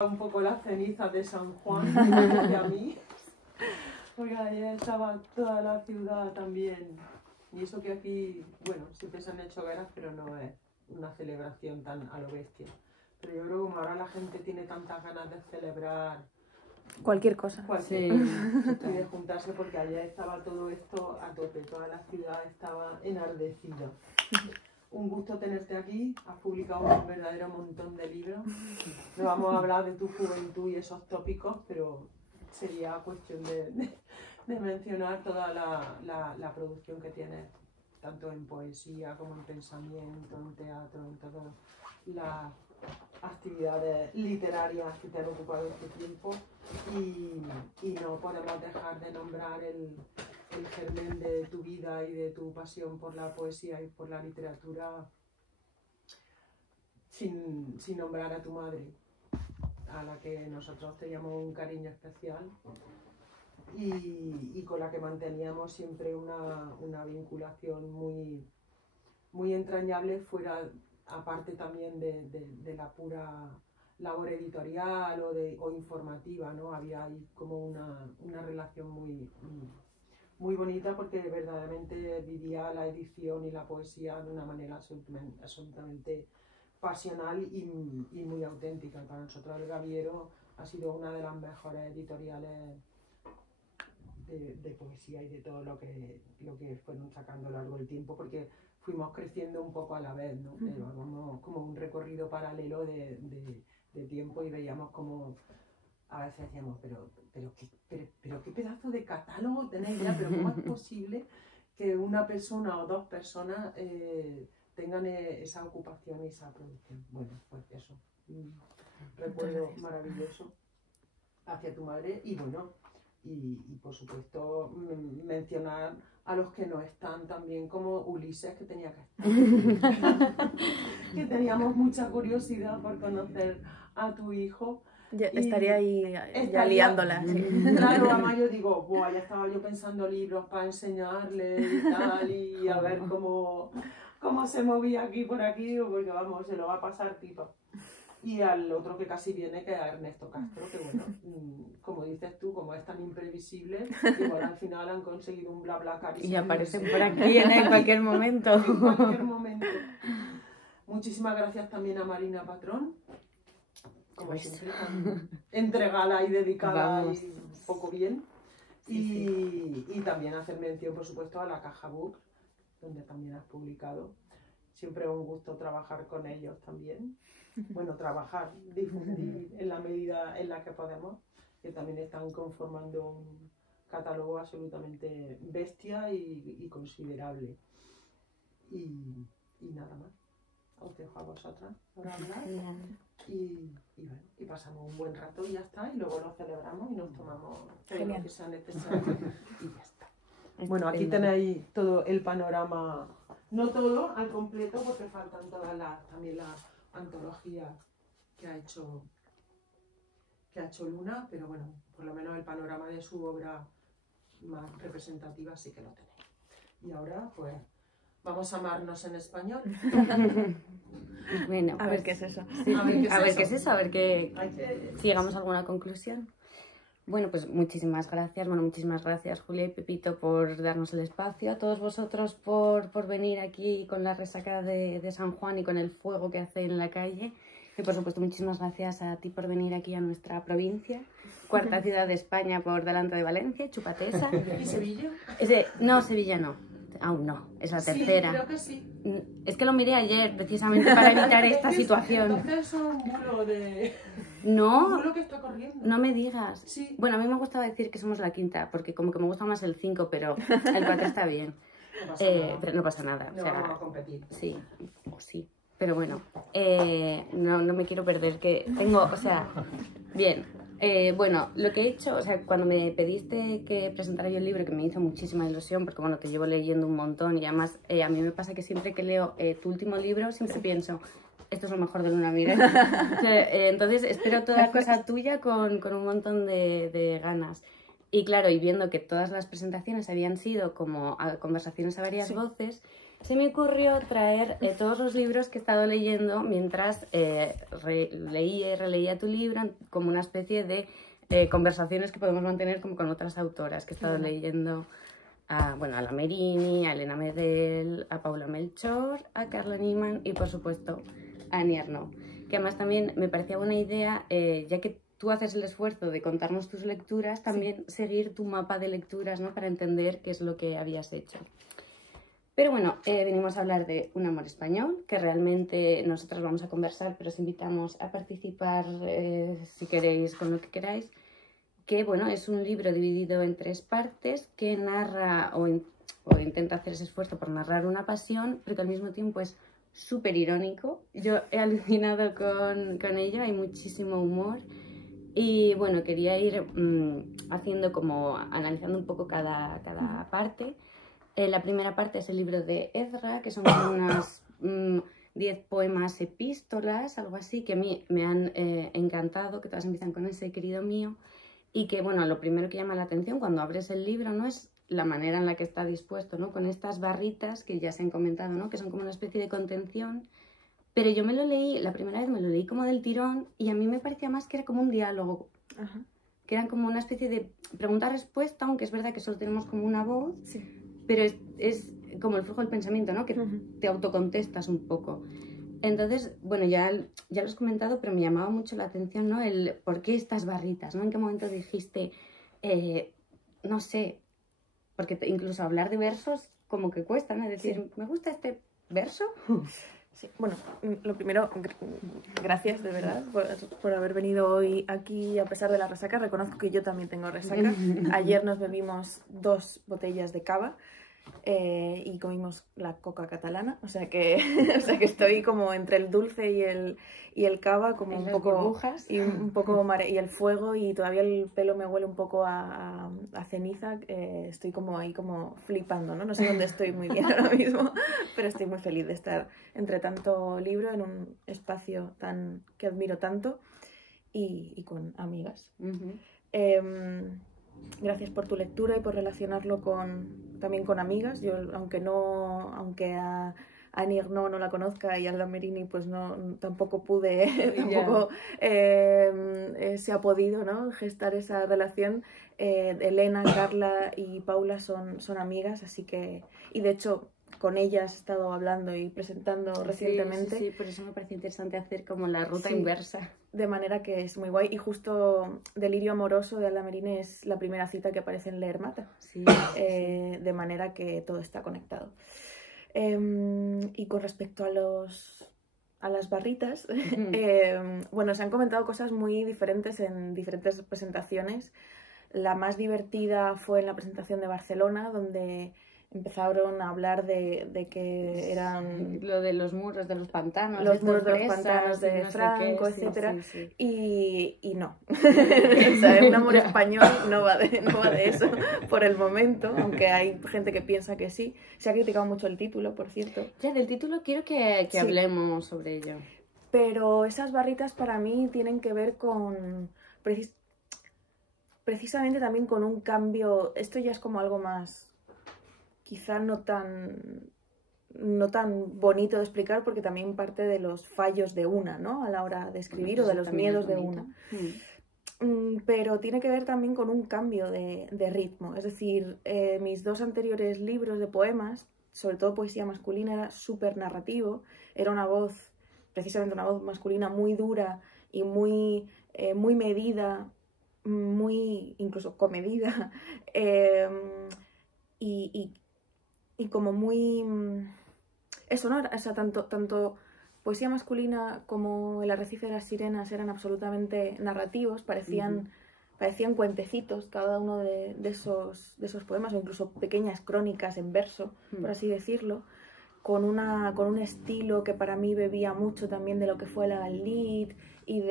un poco las cenizas de San Juan hacia mí, porque ayer estaba toda la ciudad también, y eso que aquí, bueno, siempre se han hecho guerras, pero no es una celebración tan a lo bestia. Pero yo creo que como ahora la gente tiene tantas ganas de celebrar cualquier cosa, y de juntarse, porque ayer estaba todo esto a tope, toda la ciudad estaba enardecida. Un gusto tenerte aquí, has publicado un verdadero montón de libros. No vamos a hablar de tu juventud y esos tópicos, pero sería cuestión de mencionar toda la producción que tienes, tanto en poesía como en pensamiento, en teatro, en todas las actividades literarias que te han ocupado este tiempo. Y no podemos dejar de nombrar el germen de tu vida y de tu pasión por la poesía y por la literatura sin nombrar a tu madre, a la que nosotros teníamos un cariño especial y con la que manteníamos siempre una vinculación muy entrañable, fuera, aparte también de la pura labor editorial o informativa, ¿no? Había ahí como una relación muy bonita, porque verdaderamente vivía la edición y la poesía de una manera absolutamente pasional y muy auténtica. Para nosotros El Gaviero ha sido una de las mejores editoriales de poesía y de todo lo que fueron sacando a lo largo del tiempo, porque fuimos creciendo un poco a la vez, ¿no? Como un recorrido paralelo de tiempo, y veíamos como a veces decíamos, pero qué pedazo de catálogo tenéis ya, pero ¿cómo es posible que una persona o dos personas tengan esa ocupación y esa producción? Bueno, pues eso, recuerdo maravilloso hacia tu madre. Y bueno, y por supuesto mencionar a los que no están también, como Ulises, que tenía que estar, que teníamos mucha curiosidad por conocer a tu hijo. Estaría ahí ya liándola. Sí. Claro, además yo digo, buah, ya estaba yo pensando libros para enseñarle y tal, y a ver cómo se movía aquí por aquí, porque vamos, se lo va a pasar pipa. Y al otro que casi viene, que es Ernesto Castro, que bueno, como dices tú, como es tan imprevisible, igual al final han conseguido un bla bla carísimo. Y aparecen por aquí en cualquier momento. En cualquier momento. Muchísimas gracias también a Marina Patrón, como siempre, tan entregada y dedicada. Vamos. Y un poco bien. Y también hacer mención, por supuesto, a la Caja Book, donde también has publicado. Siempre es un gusto trabajar con ellos también. Bueno, trabajar, difundir en la medida en la que podemos, que también están conformando un catálogo absolutamente bestia y considerable. Y nada más. Os dejo a vosotras para hablar. Y bueno, y pasamos un buen rato y ya está, y luego lo celebramos y nos tomamos todo lo que sea necesario y ya está. Bueno, aquí tenéis todo el panorama, no todo al completo, porque faltan todas también las antologías que ha hecho Luna, pero bueno, por lo menos el panorama de su obra más representativa sí que lo tenéis. Y ahora pues vamos a amarnos en español. Bueno, a ver qué es eso. Sí, a ver qué es eso, a ver si llegamos a alguna conclusión. Bueno, pues muchísimas gracias. Bueno, muchísimas gracias, Julia y Pepito, por darnos el espacio. A todos vosotros por venir aquí con la resaca de San Juan y con el fuego que hace en la calle. Y por supuesto, muchísimas gracias a ti por venir aquí a nuestra provincia. Cuarta ciudad de España por delante de Valencia, Chupatesa. ¿Y Sevilla? No, Sevilla no. Aún no, es la tercera. Sí, creo que sí. Es que lo miré ayer precisamente para evitar esta situación. Entonces es un bulo de... No, un bulo que está corriendo. No me digas. Sí. Bueno, a mí me gustaba decir que somos la quinta, porque como que me gusta más el 5, pero el 4 está bien. No pasa nada. Pero no pasa nada. No, vamos a competir. Sí, o sí. Pero bueno, no me quiero perder, que tengo, o sea, bien. Bueno, lo que he hecho, o sea, cuando me pediste que presentara yo el libro, que me hizo muchísima ilusión, porque bueno, te llevo leyendo un montón, y además a mí me pasa que siempre que leo tu último libro, siempre pienso, esto es lo mejor de Luna Miguel. Entonces espero toda cosa tuya con un montón de ganas. Y claro, y viendo que todas las presentaciones habían sido como conversaciones a varias voces, se me ocurrió traer todos los libros que he estado leyendo mientras leía y releía tu libro, como una especie de conversaciones que podemos mantener como con otras autoras que he estado leyendo. A la Merini, a Elena Medel, a Paula Melchor, a Carla Niemann y, por supuesto, a Annie Ernaux. Que además también me parecía buena idea, ya que tú haces el esfuerzo de contarnos tus lecturas, también seguir tu mapa de lecturas, ¿no? Para entender qué es lo que habías hecho. Pero bueno, venimos a hablar de Un amor español, que realmente nosotras vamos a conversar, pero os invitamos a participar, si queréis, con lo que queráis. Que bueno, es un libro dividido en 3 partes que narra o intenta hacer ese esfuerzo por narrar una pasión, pero que al mismo tiempo es súper irónico. Yo he alucinado con ello, hay muchísimo humor y bueno, quería ir haciendo como, analizando un poco cada parte. La primera parte es el libro de Ezra, que son como unas 10 poemas epístolas, algo así, que a mí me han encantado, que todas empiezan con ese querido mío. Y que, bueno, lo primero que llama la atención cuando abres el libro, ¿no? Es la manera en la que está dispuesto, ¿no? Con estas barritas que ya se han comentado, ¿no? Que son como una especie de contención. Pero yo me lo leí, la primera vez me lo leí como del tirón y a mí me parecía más que era como un diálogo. Ajá. Que eran como una especie de pregunta-respuesta, aunque es verdad que solo tenemos como una voz. Sí. Pero es como el flujo del pensamiento, ¿no? Que te autocontestas un poco. Entonces, bueno, ya lo has comentado, pero me llamaba mucho la atención, ¿no? El por qué estas barritas, ¿no? ¿En qué momento dijiste, no sé, porque incluso hablar de versos como que cuesta, ¿no? Es decir, ¿me gusta este verso? Sí. Bueno, lo primero, gracias de verdad por haber venido hoy aquí a pesar de la resaca. Reconozco que yo también tengo resaca. Ayer nos bebimos 2 botellas de cava. Y comimos la coca catalana, o sea que estoy como entre el dulce y el cava, como un poco burbujas. y un poco y el fuego, y todavía el pelo me huele un poco a ceniza. Estoy como ahí como flipando, ¿no? No sé dónde estoy muy bien ahora mismo, pero estoy muy feliz de estar entre tanto libro en un espacio que admiro tanto y con amigas. Gracias por tu lectura y por relacionarlo también con amigas. Yo, aunque a Annie Ernaux no la conozca y a la Merini, pues tampoco pude, tampoco se ha podido, ¿no? Gestar esa relación. Elena, Carla y Paula son amigas, así que, y de hecho con ellas he estado hablando y presentando recientemente. Sí, por eso me parece interesante hacer como la ruta inversa. De manera que es muy guay. Y justo Delirio amoroso de Ala Merini es la primera cita que aparece en Leer Mata. De manera que todo está conectado. Y con respecto a las barritas, bueno, se han comentado cosas muy diferentes en diferentes presentaciones. La más divertida fue en la presentación de Barcelona, donde empezaron a hablar de que eran lo de los muros de los pantanos, los muros de los pantanos de Franco, etcétera, y no. O sea, Un amor español no va de eso por el momento, aunque hay gente que piensa que sí. Se ha criticado mucho el título, por cierto. Ya, del título quiero que hablemos sobre ello. Pero esas barritas para mí tienen que ver con precisamente también con un cambio. Esto ya es como algo más, quizá no tan bonito de explicar, porque también parte de los fallos de una, ¿no? A la hora de escribir, o de los miedos de una. Pero tiene que ver también con un cambio de ritmo. Es decir, mis 2 anteriores libros de poemas, sobre todo poesía masculina, era súper narrativo. Era una voz, precisamente una voz masculina muy dura y muy medida, muy incluso comedida. Y como muy... Eso, ¿no? O sea, tanto poesía masculina como El arrecife de las sirenas eran absolutamente narrativos, parecían cuentecitos cada uno de esos poemas, o incluso pequeñas crónicas en verso, por así decirlo, con un estilo que para mí bebía mucho también de lo que fue la Lied y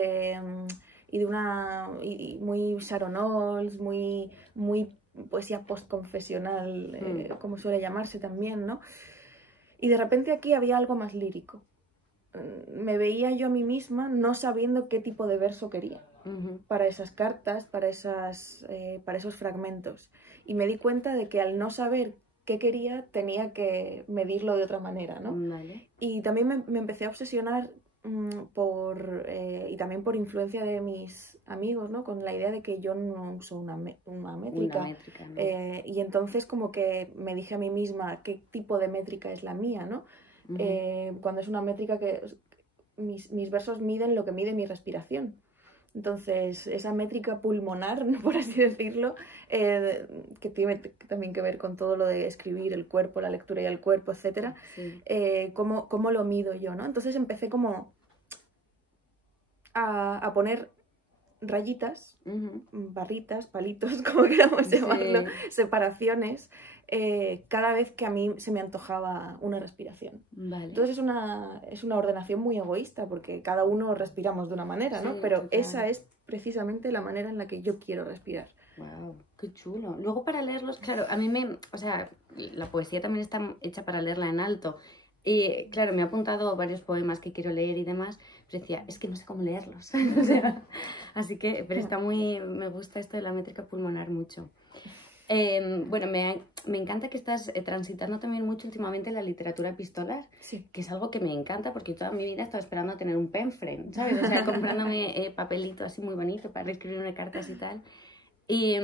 muy Sharon Olds, muy poesía postconfesional, como suele llamarse también, ¿no? Y de repente aquí había algo más lírico. Me veía yo a mí misma no sabiendo qué tipo de verso quería para esas cartas, para esos fragmentos. Y me di cuenta de que al no saber qué quería, tenía que medirlo de otra manera, ¿no? Vale. Y también me empecé a obsesionar y también por influencia de mis amigos, ¿no? Con la idea de que yo no uso una métrica. Una métrica, ¿no? Y entonces como que me dije a mí misma qué tipo de métrica es la mía, ¿no? Cuando es una métrica que mis versos miden lo que mide mi respiración. Entonces, esa métrica pulmonar, por así decirlo, que tiene también que ver con todo lo de escribir el cuerpo, la lectura y el cuerpo, etcétera, Sí. ¿cómo lo mido yo, ¿no? Entonces empecé como a poner rayitas, barritas, palitos, como queramos llamarlo, separaciones, cada vez que a mí se me antojaba una respiración. Vale. Entonces es una ordenación muy egoísta porque cada uno respiramos de una manera, ¿no? Sí, pero total. esa es precisamente la manera en la que yo quiero respirar. Wow, qué chulo. Luego para leerlos, claro, a mí o sea, la poesía también está hecha para leerla en alto. Y claro, me he apuntado varios poemas que quiero leer y demás, pero decía, es que no sé cómo leerlos. O sea, así que, pero me gusta esto de la métrica pulmonar mucho. Bueno, me encanta que estás transitando también mucho últimamente la literatura epistolar, Sí. que es algo que me encanta porque toda mi vida he estado esperando a tener un pen frame, ¿sabes? O sea, comprándome papelito así muy bonito para escribirme cartas y tal. Y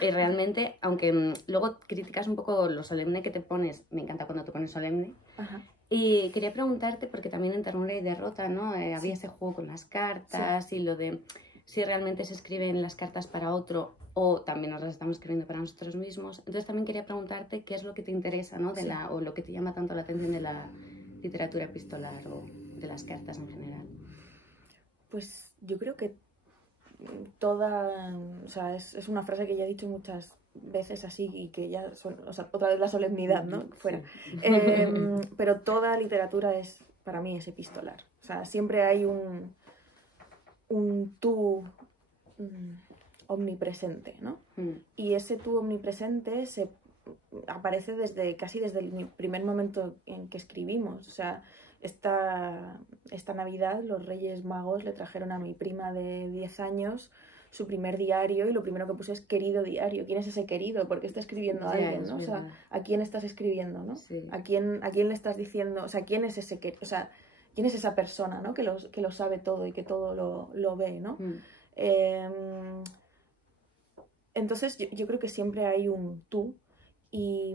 realmente, aunque luego criticas un poco lo solemne que te pones, me encanta cuando te pones solemne. Ajá. Y quería preguntarte, porque también en Ternura y Derrota, ¿no? Había ese juego con las cartas y lo de si realmente se escriben las cartas para otro o también nos las estamos escribiendo para nosotros mismos. Entonces también quería preguntarte qué es lo que te interesa, ¿no? O lo que te llama tanto la atención de la literatura epistolar o de las cartas en general. Pues yo creo que o sea, es una frase que ya he dicho muchas veces así y que ya son, o sea, otra vez la solemnidad, ¿no? Fuera. Sí. Pero toda literatura para mí es epistolar. O sea, siempre hay un tú omnipresente, ¿no? Y ese tú omnipresente aparece casi desde el primer momento en que escribimos. O sea, esta Navidad los Reyes Magos le trajeron a mi prima de 10 años su primer diario y lo primero que puse es querido diario. ¿Quién es ese querido? ¿Por qué está escribiendo a alguien? ¿No? O sea, ¿a quién estás escribiendo? ¿No? Sí. ¿A quién le estás diciendo? O sea, ¿quién es o sea, quién es esa persona, ¿no? que lo sabe todo y que todo lo ve, ¿no? Entonces yo creo que siempre hay un tú y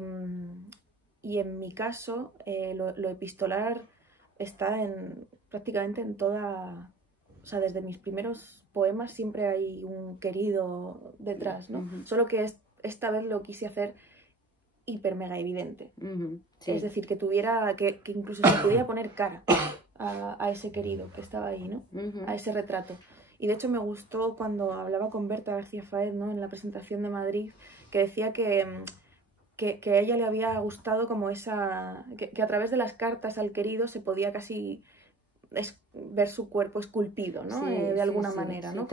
en mi caso lo epistolar está prácticamente en toda... O sea, desde mis primeros poemas siempre hay un querido detrás, ¿no? Solo que esta vez lo quise hacer hiper mega evidente. Sí. Es decir, que incluso se pudiera poner cara a ese querido que estaba ahí, ¿no? A ese retrato. Y de hecho me gustó cuando hablaba con Berta García Faez, ¿no? En la presentación de Madrid, que decía que a ella le había gustado como que a través de las cartas al querido se podía casi ver su cuerpo esculpido, ¿no? Sí, de alguna manera, sí, ¿no?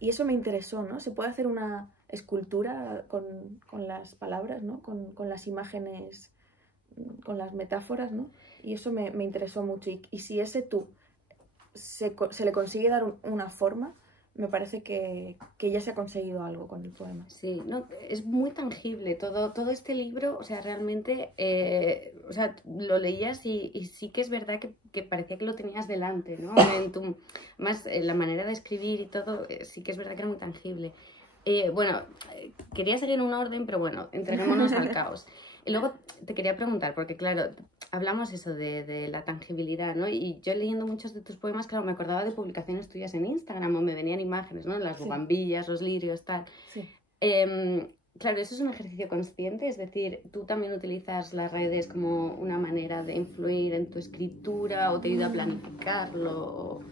Y eso me interesó, ¿no? Se puede hacer una escultura con las palabras, ¿no? Con las imágenes, con las metáforas, ¿no? Y eso me interesó mucho. Y si ese tú se le consigue dar una forma, me parece que ya se ha conseguido algo con el poema. Sí, no, es muy tangible todo este libro, o sea, realmente, o sea, lo leías y sí que es verdad que parecía que lo tenías delante, ¿no? Más la manera de escribir y todo, sí que es verdad que era muy tangible. Bueno, quería seguir en un orden, pero bueno, entreguémonos al caos. Y luego te quería preguntar, porque claro, hablamos eso de la tangibilidad, ¿no? Y yo leyendo muchos de tus poemas, claro, me acordaba de publicaciones tuyas en Instagram o me venían imágenes, ¿no? Las bugambillas, los lirios, tal. Sí. Claro, eso es un ejercicio consciente, es decir, ¿tú también utilizas las redes como una manera de influir en tu escritura o te ayuda a planificarlo?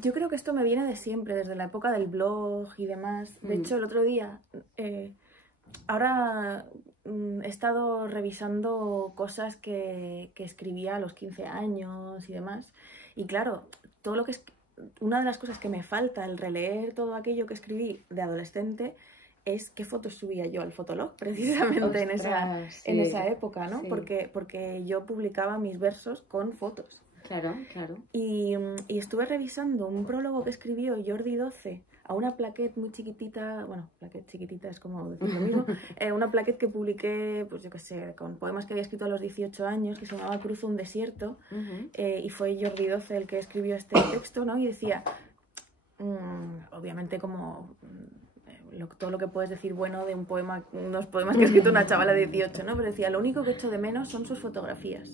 Yo creo que esto me viene de siempre, desde la época del blog y demás. De hecho, el otro día... ahora he estado revisando cosas que escribía a los 15 años y demás. Y claro, todo lo que una de las cosas que me falta al releer todo aquello que escribí de adolescente es qué fotos subía yo al Fotolog, precisamente. Ostras, en esa época, ¿no? Sí. Porque yo publicaba mis versos con fotos. Claro, claro. Y estuve revisando un prólogo que escribió Jordi Doce a una plaquette muy chiquitita, bueno, plaquette chiquitita es como decir lo mismo, una plaquette que publiqué, pues yo qué sé, con poemas que había escrito a los 18 años, que se llamaba Cruzo un desierto, y fue Jordi Doce el que escribió este texto, ¿no? Y decía, obviamente como todo lo que puedes decir bueno de un poema, unos poemas que ha escrito una chavala de 18, ¿no? Pero decía, lo único que echo de menos son sus fotografías.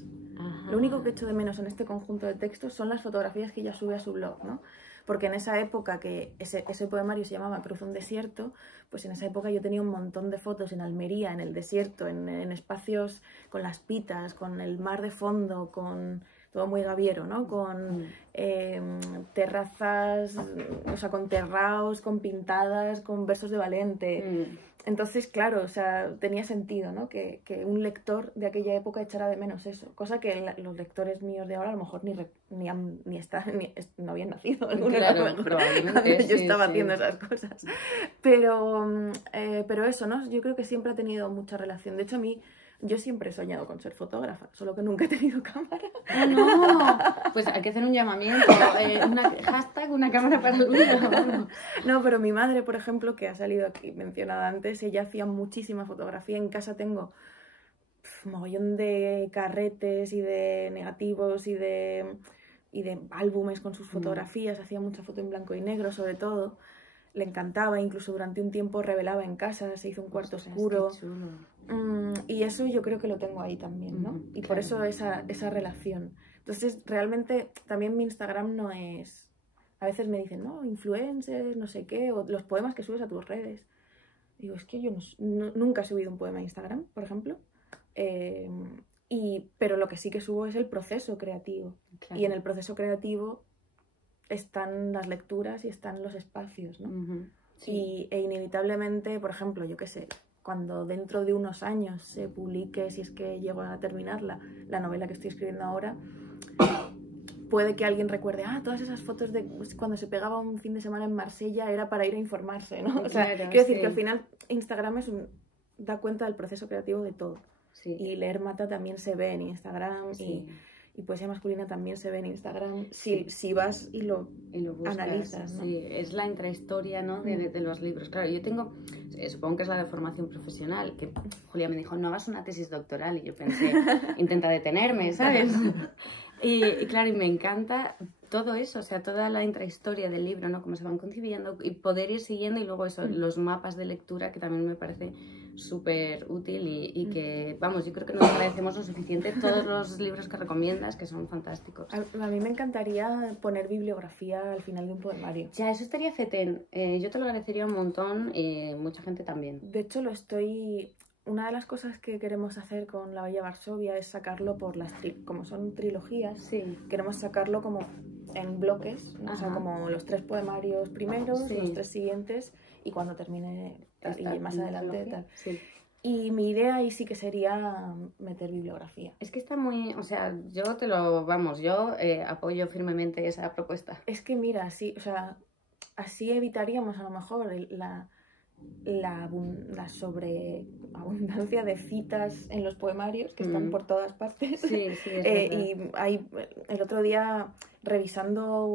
Lo único que echo de menos en este conjunto de textos son las fotografías que ella sube a su blog, ¿no? Porque en esa época que ese poemario se llamaba Cruzo un desierto, pues en esa época yo tenía un montón de fotos en Almería, en el desierto, en espacios con las pitas, con el mar de fondo, con todo muy gaviero, ¿no? Con terrazas, o sea, con terraos, con pintadas, con versos de Valente. Entonces, claro, o sea, tenía sentido, ¿no? Que un lector de aquella época echara de menos eso. Cosa que los lectores míos de ahora a lo mejor no habían nacido. Claro, probablemente. Yo estaba haciendo esas cosas. Pero eso, ¿no? Yo creo que siempre ha tenido mucha relación. De hecho, yo siempre he soñado con ser fotógrafa, solo que nunca he tenido cámara. ¡Oh, no! Pues hay que hacer un llamamiento, hashtag una cámara para el libro. No, pero mi madre, por ejemplo, que ha salido aquí mencionada antes, ella hacía muchísima fotografía. En casa tengo mogollón de carretes y de negativos y de álbumes con sus fotografías. Hacía mucha foto en blanco y negro, sobre todo. Le encantaba, incluso durante un tiempo revelaba en casa, se hizo un cuarto oscuro. Qué chulo. Y eso yo creo que lo tengo ahí también, ¿no? Y por eso esa relación. Entonces, realmente también mi Instagram no es... A veces me dicen, no, influencers, no sé qué, o los poemas que subes a tus redes. Digo, es que yo nunca he subido un poema a Instagram, por ejemplo. Pero lo que sí que subo es el proceso creativo. Claro. Y en el proceso creativo están las lecturas y están los espacios, ¿no? Sí. E inevitablemente, por ejemplo, yo qué sé, cuando dentro de unos años se publique, si es que llego a terminarla, la novela que estoy escribiendo ahora, puede que alguien recuerde, todas esas fotos de cuando se pegaba un fin de semana en Marsella era para ir a informarse, ¿no? O sea, claro, quiero decir que al final Instagram da cuenta del proceso creativo de todo. Sí. Y Leer Mata también se ve en Instagram, sí. Y Poesía Masculina también se ve en Instagram, si vas y lo buscas, analizas, ¿no? Sí, es la intrahistoria, ¿no? de los libros. Claro, yo tengo, supongo que es la de formación profesional, que Julia me dijo, no hagas una tesis doctoral, y yo pensé, intenta detenerme, ¿sabes? y claro, y me encanta todo eso, o sea, toda la intrahistoria del libro, ¿no? Cómo se van concibiendo y poder ir siguiendo, y luego eso, los mapas de lectura, que también me parece súper útil y que, vamos, yo creo que nos agradecemos lo suficiente todos los libros que recomiendas, que son fantásticos. A mí me encantaría poner bibliografía al final de un poemario. Ya, eso estaría fetén. Yo te lo agradecería un montón y mucha gente también. De hecho, una de las cosas que queremos hacer con La Bella Varsovia es sacarlo por como son trilogías, sí. Queremos sacarlo como en bloques, ¿no? O sea, como los 3 poemarios primeros, sí. Los 3 siguientes, y cuando termine y más adelante tal. Sí. Y mi idea ahí sí que sería meter bibliografía. Es que está muy, o sea, yo apoyo firmemente esa propuesta. Es que mira, sí, o sea, así evitaríamos a lo mejor la sobreabundancia de citas en los poemarios que están por todas partes. Sí, sí, y el otro día revisando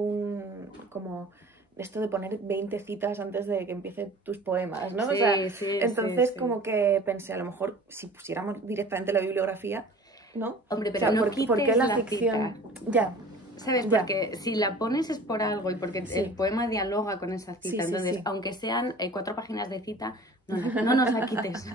como esto de poner 20 citas antes de que empiecen tus poemas, ¿no? Sí, o sea, sí, entonces sí. Como que pensé, a lo mejor si pusiéramos directamente la bibliografía, ¿no? Hombre, pero o sea, no ¿por qué la ficción? Cita. Ya. ¿Sabes? Ya. Porque si la pones es por algo y porque Sí. el poema dialoga con esa cita. Sí, Entonces, sí. aunque sean 4 páginas de cita, no nos la quites.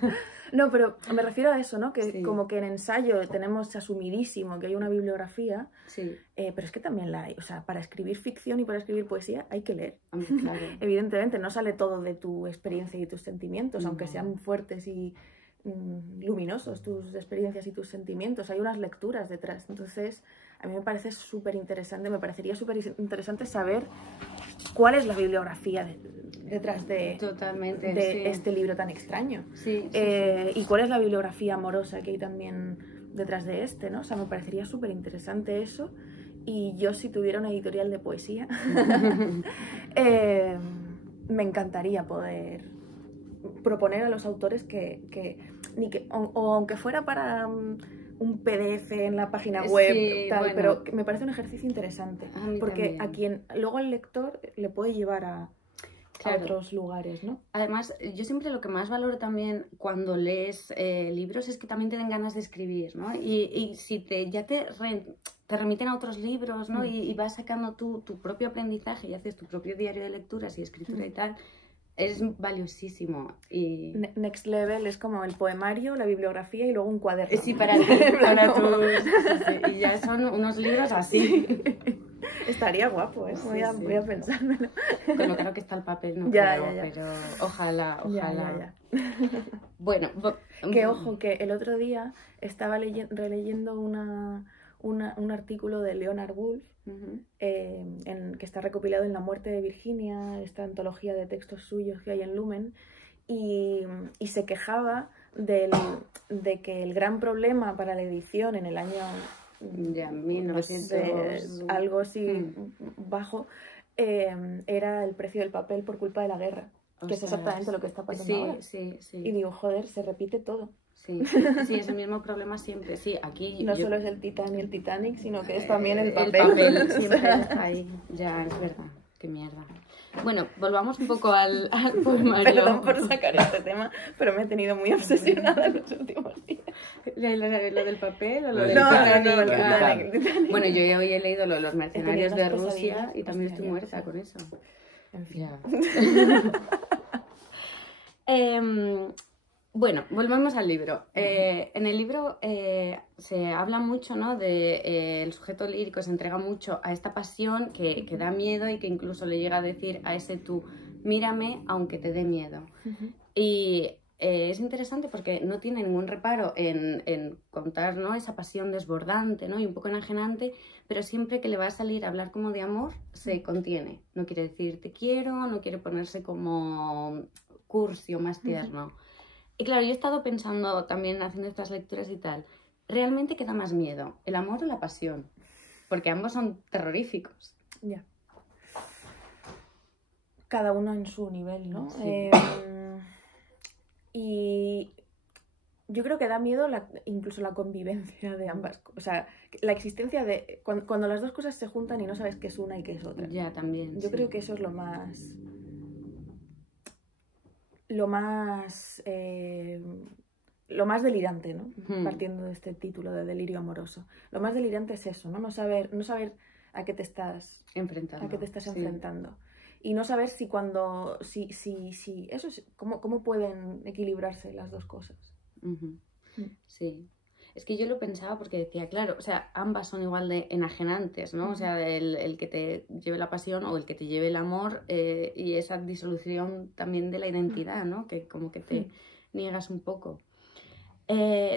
No, pero me refiero a eso, ¿no? Que Sí. como que en ensayo tenemos asumidísimo que hay una bibliografía, Sí. pero es que también la hay. O sea, para escribir ficción y para escribir poesía hay que leer. Hombre, claro. Evidentemente, no sale todo de tu experiencia y tus sentimientos, No. aunque sean fuertes y luminosos tus experiencias y tus sentimientos. Hay unas lecturas detrás. Entonces, a mí me parece súper interesante, me parecería súper interesante saber cuál es la bibliografía detrás de Totalmente, sí. este libro tan extraño. Sí, Y cuál es la bibliografía amorosa que hay también detrás de este, ¿no? O sea, me parecería súper interesante eso. Y yo, si tuviera una editorial de poesía, me encantaría poder proponer a los autores o aunque fuera para un PDF en la página web, Sí, tal, bueno. pero me parece un ejercicio interesante. A mí Porque también. a quien luego el lector le puede llevar a Claro. otros lugares, ¿no? Además, yo siempre lo que más valoro también cuando lees libros es que también te den ganas de escribir, ¿no? Y si ya te remiten a otros libros, ¿no? Y vas sacando tu propio aprendizaje y haces tu propio diario de lecturas y escritura y tal, es valiosísimo. Y... Next Level es como el poemario, la bibliografía y luego un cuaderno. Sí, para ti, para tus... Sí, y ya son unos libros así. Estaría guapo, ¿eh? Sí, Voy a pensármelo. Con lo claro que está el papel, no Ya, creo, ya. pero ojalá. Ya. Bueno, Que ojo, que el otro día estaba releyendo un artículo de Leonard Woolf, que está recopilado en La muerte de Virginia, esta antología de textos suyos que hay en Lumen, y se quejaba de que el gran problema para la edición en el año ya 1900 algo así bajo, era el precio del papel por culpa de la guerra, que es exactamente lo que está pasando ahora. Sí. Y digo, joder, se repite todo. Sí, es el mismo problema siempre. Sí, aquí no solo es el Titanic, sino que es también el papel. El papel siempre está ahí. Ya, es verdad. Qué mierda. Bueno, volvamos un poco al poemario. Perdón por sacar este tema, pero me he tenido muy obsesionada en los últimos días. ¿Lo del papel o lo del Titanic? Bueno, yo hoy he leído lo de los mercenarios de unas Rusia pesadillas. y también Hostia, estoy muerta con eso. En fin. Bueno, volvemos al libro. En el libro se habla mucho, ¿no? De el sujeto lírico se entrega mucho a esta pasión que da miedo y que incluso le llega a decir a ese tú, mírame aunque te dé miedo. Y es interesante porque no tiene ningún reparo en contar, ¿no? Esa pasión desbordante, ¿no? Y un poco enajenante, pero siempre que le va a salir a hablar como de amor, se contiene. No quiere decir te quiero, no quiere ponerse como cursi o más tierno. Y claro, yo he estado pensando también haciendo estas lecturas y tal, ¿realmente qué da más miedo? ¿El amor o la pasión? Porque ambos son terroríficos. Ya. Cada uno en su nivel, ¿no? Sí. Y yo creo que da miedo incluso la convivencia de ambas cosas. O sea, la existencia de... Cuando las dos cosas se juntan y no sabes qué es una y qué es otra. Ya, también. Yo creo que eso es lo más delirante, ¿no? Partiendo de este título de delirio amoroso. Lo más delirante es eso, ¿no? No saber a qué te estás enfrentando. Y no saber si eso es, cómo pueden equilibrarse las dos cosas. Sí. Es que yo lo pensaba porque decía, claro, o sea, ambas son igual de enajenantes, ¿no? O sea, el que te lleve la pasión o el que te lleve el amor y esa disolución también de la identidad, ¿no? Que como que te niegas un poco.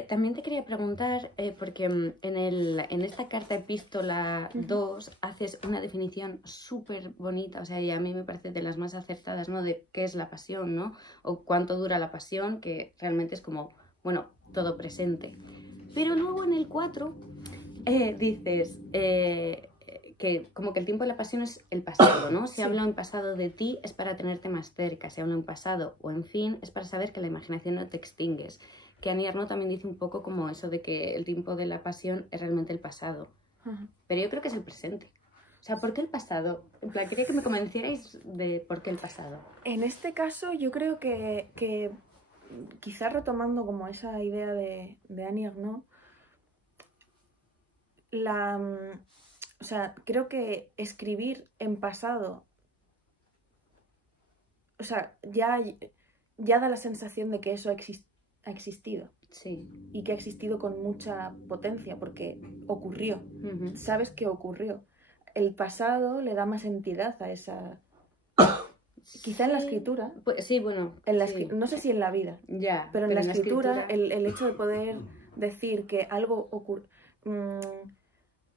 También te quería preguntar, porque en esta carta epístola 2 haces una definición súper bonita, o sea, y a mí me parece de las más acertadas, ¿no? De qué es la pasión, ¿no? O cuánto dura la pasión, que realmente es como, bueno, todo presente. Pero luego en el 4 dices que como que el tiempo de la pasión es el pasado, ¿no? Si hablo en pasado de ti es para tenerte más cerca, si hablo en pasado o en fin es para saber que la imaginación no te extingues. Que Annie Ernaux también dice un poco como eso de que el tiempo de la pasión es realmente el pasado. Pero yo creo que es el presente. O sea, ¿por qué el pasado? En plan, quería que me convencierais de por qué el pasado. En este caso yo creo que quizás retomando como esa idea de Annie Ernaux, o sea, creo que escribir en pasado, o sea, ya da la sensación de que eso ha existido. Sí. Y que ha existido con mucha potencia porque ocurrió. Sabes que ocurrió. El pasado le da más entidad a esa... Quizá en la escritura. Pues, sí, bueno. No sé si en la vida. Ya. Pero en la escritura el hecho de poder decir que algo ocurrió...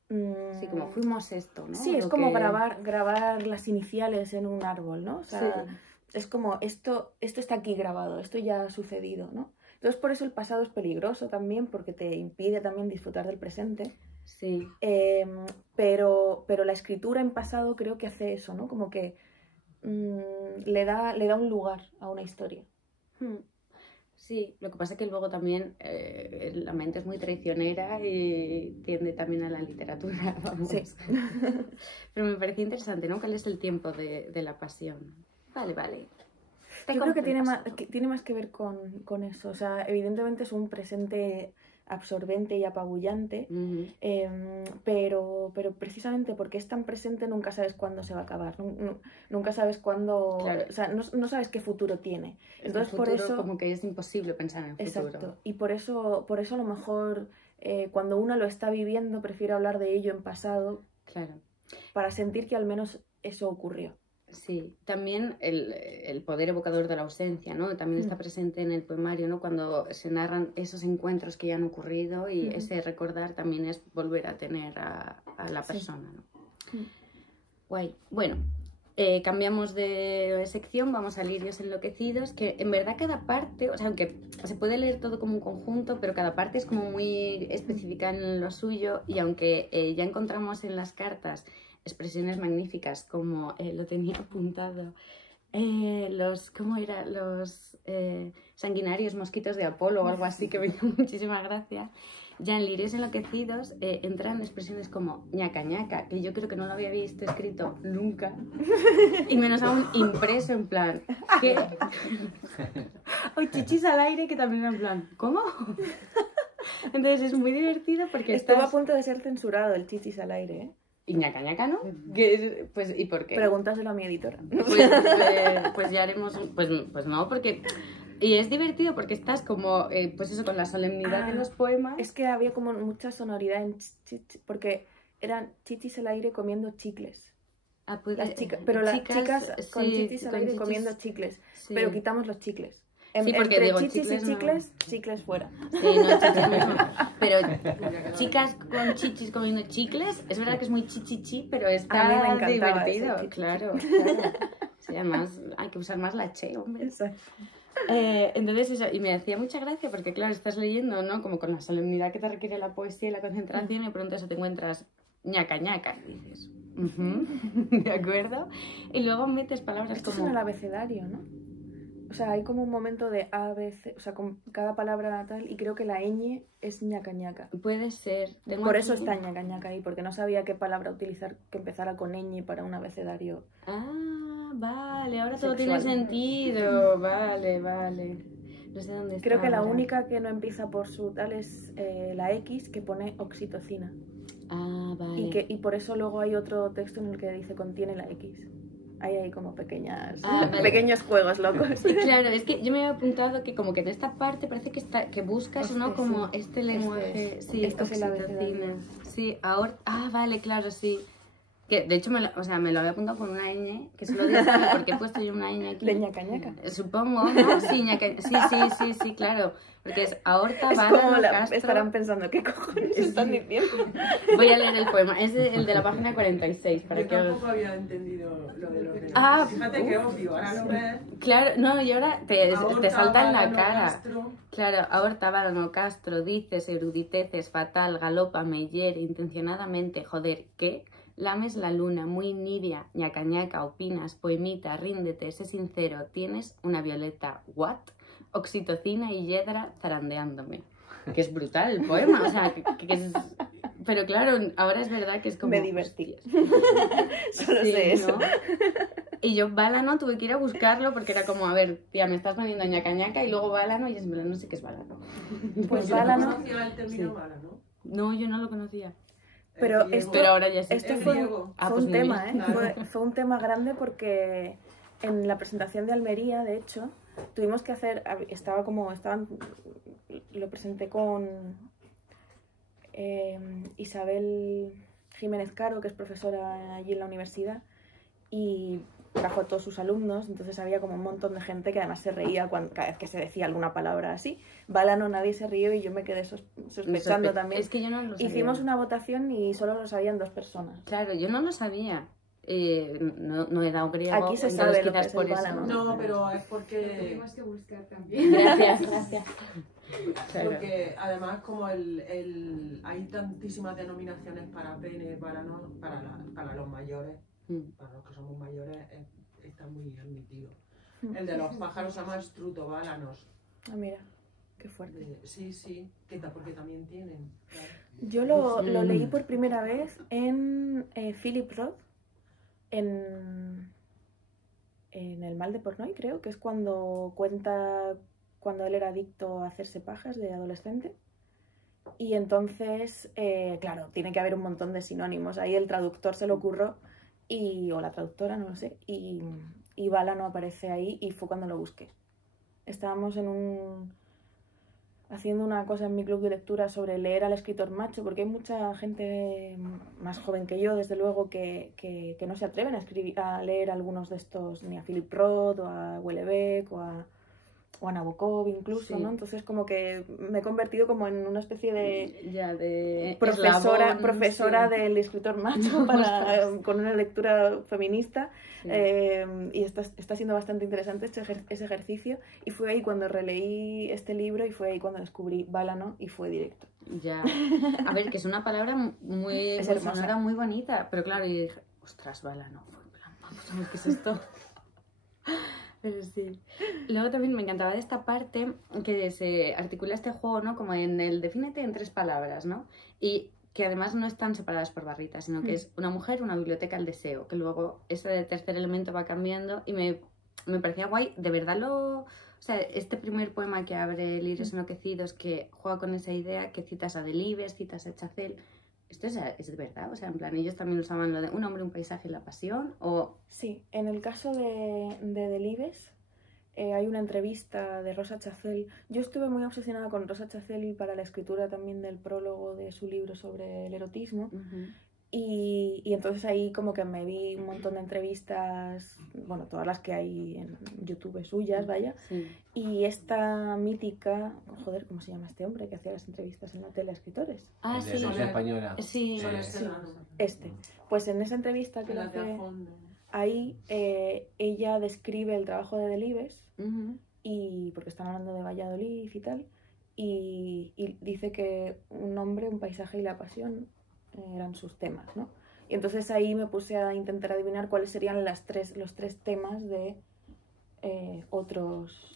sí, como fuimos esto, ¿no? Sí, es como grabar las iniciales en un árbol, ¿no? O sea, es como esto está aquí grabado, esto ya ha sucedido, ¿no? Entonces por eso el pasado es peligroso también, porque te impide también disfrutar del presente. Sí. Pero la escritura en pasado creo que hace eso, ¿no? Como que le da un lugar a una historia. Sí, lo que pasa es que luego también la mente es muy traicionera y tiende también a la literatura, vamos. Sí. Pero me pareció interesante, ¿no? ¿Cuál es el tiempo de la pasión? Vale. Yo creo que tiene más que ver con eso. O sea, evidentemente es un presente absorbente y apabullante, pero precisamente porque es tan presente nunca sabes cuándo se va a acabar, nunca sabes cuándo, Claro. o sea, no sabes qué futuro tiene. Entonces el por futuro, eso, como que es imposible pensar en el futuro. exacto, y por eso a lo mejor cuando uno lo está viviendo prefiere hablar de ello en pasado, Claro. para sentir que al menos eso ocurrió. Sí, también el poder evocador de la ausencia, ¿no? También está presente en el poemario, ¿no? Cuando se narran esos encuentros que ya han ocurrido y ese recordar también es volver a tener a la persona, ¿no? Guay. Bueno, cambiamos de sección, vamos a Lirios enloquecidos, que en verdad cada parte, o sea, aunque se puede leer todo como un conjunto, pero cada parte es como muy específica en lo suyo y aunque ya encontramos en las cartas expresiones magníficas como lo tenía apuntado ¿cómo era? Los sanguinarios mosquitos de Apolo o algo así que me dio muchísima gracia. Ya en Lirios enloquecidos entran expresiones como ñaca ñaca, que yo creo que no lo había visto escrito nunca y menos aún impreso en plan ¿qué? O chichis al aire, que también era en plan ¿cómo? Entonces es muy divertido porque Estuvo a punto de ser censurado el chichis al aire, ¿eh? Y ñaca ñaca, ¿no? Pues, ¿y por qué? Pregúntaselo a mi editora. Pues ya haremos... Pues no, porque... Y es divertido porque estás como, pues eso, con la solemnidad de los poemas. Es que había como mucha sonoridad en porque eran chichis al aire comiendo chicles. Pues, las chicas con chichis al aire comiendo chicles. Sí. Pero quitamos los chicles. Sí, porque entre digo, chichis chicles y chicles, no. Chicles fuera. Sí, no, chicles mismo. Pero chicas con chichis comiendo chicles, es verdad que es muy chichichi, pero está a mí me divertido. Claro. Sí, además hay que usar más la che, hombre. Exacto. Entonces eso, y me hacía mucha gracia porque claro, estás leyendo, ¿no? Como con la solemnidad que te requiere la poesía y la concentración y de pronto eso te encuentras ñaca ñaca y dices, ¿de acuerdo? Y luego metes palabras Esto como... es en el abecedario, ¿no? O sea, hay como un momento de A, B, C, o sea, con cada palabra tal, y creo que la ñ es ñaca ñaca. Puede ser. Por eso está ñaca ñaca ahí, porque no sabía qué palabra utilizar que empezara con ñ para un abecedario. Ah, vale, ahora todo sexual. tiene sentido. Vale. No sé dónde está. Creo que la ahora. única que no empieza por su tal es la X, que pone oxitocina. Ah, vale. Y por eso luego hay otro texto en el que dice contiene la X. Hay como pequeños juegos locos. Claro, es que yo me había apuntado que como que en esta parte parece que buscas, ¿no? Como este lenguaje. Sí, esto es el abecedario. Sí, ahora... Ah, vale, claro, sí. Que de hecho me lo había apuntado con una ñ, que solo dice porque he puesto yo una ñ aquí. De ñaca ñaca. Supongo, ¿no? Sí, sí, claro. Porque es aorta, es válano, como castro... Estarán pensando, ¿qué cojones están diciendo? Voy a leer el poema. Es el de la página 46. Para yo tampoco había entendido lo de los ordenadores. Ah, fíjate que obvio, ahora lo ves. Claro, no, y ahora te salta en la válano, cara. Castro. Claro, aorta, válano, castro, dices, eruditeces, fatal, galopa, me hiere, intencionadamente, joder, ¿qué? Lames la luna, muy nibia, ñaca ñaca, opinas, poemita, ríndete, sé sincero, tienes una violeta, ¿what? Oxitocina y yedra zarandeándome. Que es brutal el poema, o sea, que es... Pero claro, ahora es verdad que es como... Me divertí. Solo sé eso. ¿no? Y yo, válano, tuve que ir a buscarlo porque era como, a ver, tía, me estás poniendo ñaca ñaca y luego válano y es verdad, no sé qué es válano. Pues yo válano... no conocía el término válano. No, yo no lo conocía. Pero ahora ya sí. Esto fue un tema, ¿eh? Claro. Fue un tema grande porque en la presentación de Almería, de hecho, tuvimos que hacer... Lo presenté con Isabel Jiménez Caro, que es profesora allí en la universidad, y trajo a todos sus alumnos, entonces había como un montón de gente que además se reía cada vez que se decía alguna palabra así. Válano, nadie se rió y yo me quedé sospechando también. Es que yo no lo sabía. Hicimos una votación y solo lo sabían 2 personas. Claro, yo no lo sabía. No he dado griego. Aquí se sabe lo que es por el eso. válano. No, pero es porque... Tenemos que buscar también. Gracias. Claro. Porque además como hay tantísimas denominaciones para pene, para los mayores, para los que somos mayores está muy admitido. El de los pájaros se llama estrutovalanos, Ah, mira, qué fuerte. Sí, sí, porque también tienen. Claro. Yo lo leí por primera vez en Philip Roth, en El mal de Portnoy, creo, que es cuando cuenta cuando él era adicto a hacerse pajas de adolescente. Y entonces, claro, tiene que haber un montón de sinónimos. Ahí el traductor se lo ocurrió, o la traductora, no lo sé, y Bala no aparece ahí y fue cuando lo busqué. Estábamos haciendo una cosa en mi club de lectura sobre leer al escritor macho, porque hay mucha gente más joven que yo, desde luego, que no se atreven a leer algunos de estos, ni a Philip Roth, o a Houellebecq, o a Nabokov incluso, Sí. ¿no? Entonces como que me he convertido como en una especie de profesora profesora del escritor macho con una lectura feminista. Sí. Y está siendo bastante interesante ese ejercicio, y fue ahí cuando releí este libro y fue ahí cuando descubrí Bálano y fue directo. Ya. A ver, que es una palabra muy sonora, muy bonita, pero claro, y dije, ostras, Bálano, fue en plan, vamos a ver qué es esto. Pero sí. Luego también me encantaba de esta parte que se articula este juego, ¿no? Como en el defínete en 3 palabras, ¿no? Y que además no están separadas por barritas, sino que es una mujer, una biblioteca, el deseo, que luego ese tercer elemento va cambiando y me parecía guay. De verdad o sea, este primer poema que abre Lirios enloquecidos, que juega con esa idea, que citas a Delibes, citas a Chacel. ¿Esto es de verdad? O sea, en plan, ellos también usaban lo de un hombre, un paisaje y la pasión, o... Sí, en el caso de Delibes hay una entrevista de Rosa Chacel. Yo estuve muy obsesionada con Rosa Chacel para la escritura también del prólogo de su libro sobre el erotismo. Y entonces ahí como que me vi un montón de entrevistas, bueno, todas las que hay en YouTube suyas, vaya. Sí. Y esta mítica, joder, ¿cómo se llama este hombre que hacía las entrevistas en la tele a escritores? Ah, El de sí. Soledad Española. Sí. Pues en esa entrevista que le hace, ahí ella describe el trabajo de Delibes, y porque están hablando de Valladolid y tal, y dice que un hombre, un paisaje y la pasión eran sus temas, ¿no? Y entonces ahí me puse a intentar adivinar cuáles serían los 3 temas de otros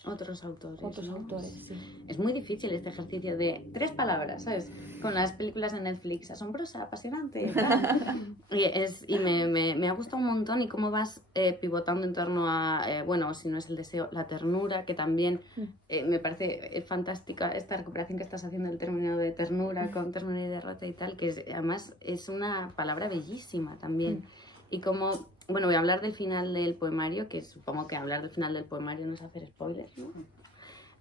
autores, sí. Es muy difícil este ejercicio de 3 palabras, ¿sabes? Con las películas de Netflix, asombrosa, apasionante. y me ha gustado un montón, y cómo vas pivotando en torno a, bueno, si no es el deseo, la ternura, que también me parece fantástica esta recuperación que estás haciendo del término de ternura, con ternura y derrota y tal, que además es una palabra bellísima también. Y como... Bueno, voy a hablar del final del poemario, que supongo que hablar del final del poemario no es hacer spoilers, ¿no?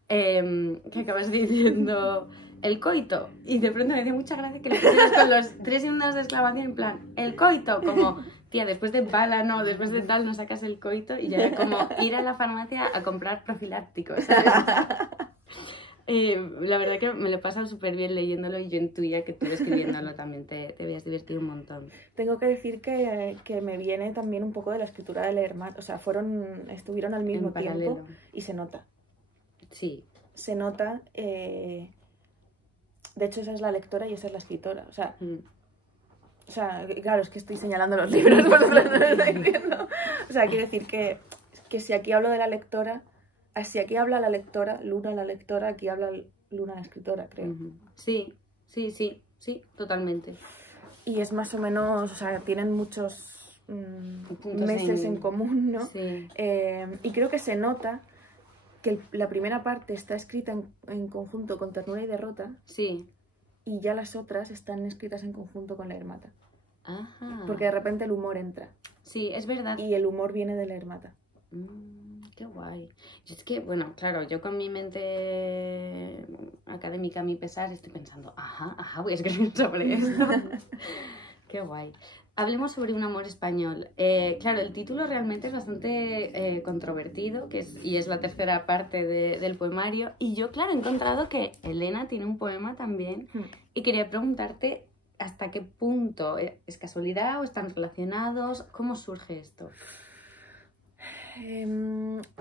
Que acabas diciendo el coito, y de pronto me hacía mucha gracia que le pusieras con los 3 signos de exclamación en plan, el coito, como, tía, después de Bálano, después de tal, no sacas el coito, y ya era como ir a la farmacia a comprar profilácticos, ¿sabes? La verdad que me lo he pasado súper bien leyéndolo, y yo intuía que tú escribiéndolo también te habías divertido un montón. Tengo que decir que me viene también un poco de la escritura de Lermat, o sea, estuvieron al mismo tiempo y se nota. Sí. Se nota, de hecho esa es la lectora y esa es la escritora, o sea, claro, es que estoy señalando los libros, por lo que estoy diciendo. O sea, quiero decir que si aquí hablo de la lectora, si aquí habla la lectora, Luna la lectora, aquí habla Luna la escritora, creo. Sí, totalmente. Y es más o menos, o sea, tienen muchos meses en común, ¿no? Sí. Y creo que se nota que la primera parte está escrita en conjunto con Ternura y Derrota. Sí. Y ya las otras están escritas en conjunto con La Ermata. Ajá. Porque de repente el humor entra. Sí, es verdad. Y el humor viene de La Ermata. Qué guay. Es que, bueno, claro, yo con mi mente académica, a mi pesar, estoy pensando, voy a escribir sobre esto. Qué guay. Hablemos sobre un amor español. Claro, el título realmente es bastante controvertido, y es la tercera parte del poemario. Y yo, claro, he encontrado que Elena tiene un poema también. Y quería preguntarte hasta qué punto es casualidad o están relacionados. ¿Cómo surge esto?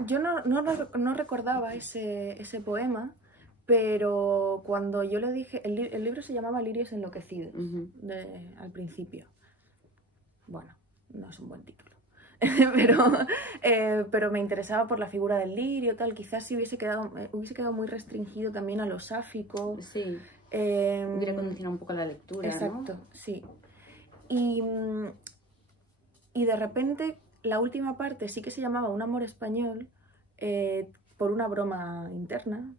Yo no recordaba ese poema, pero cuando yo le dije, el libro se llamaba Lirios enloquecidos al principio. Bueno, no es un buen título. pero me interesaba por la figura del lirio, tal. Quizás si hubiese quedado muy restringido también a lo sáfico. Sí. Eh, Hubiera condicionado un poco la lectura, exacto, ¿no? sí. Y de repente la última parte sí que se llamaba Un amor español, por una broma interna,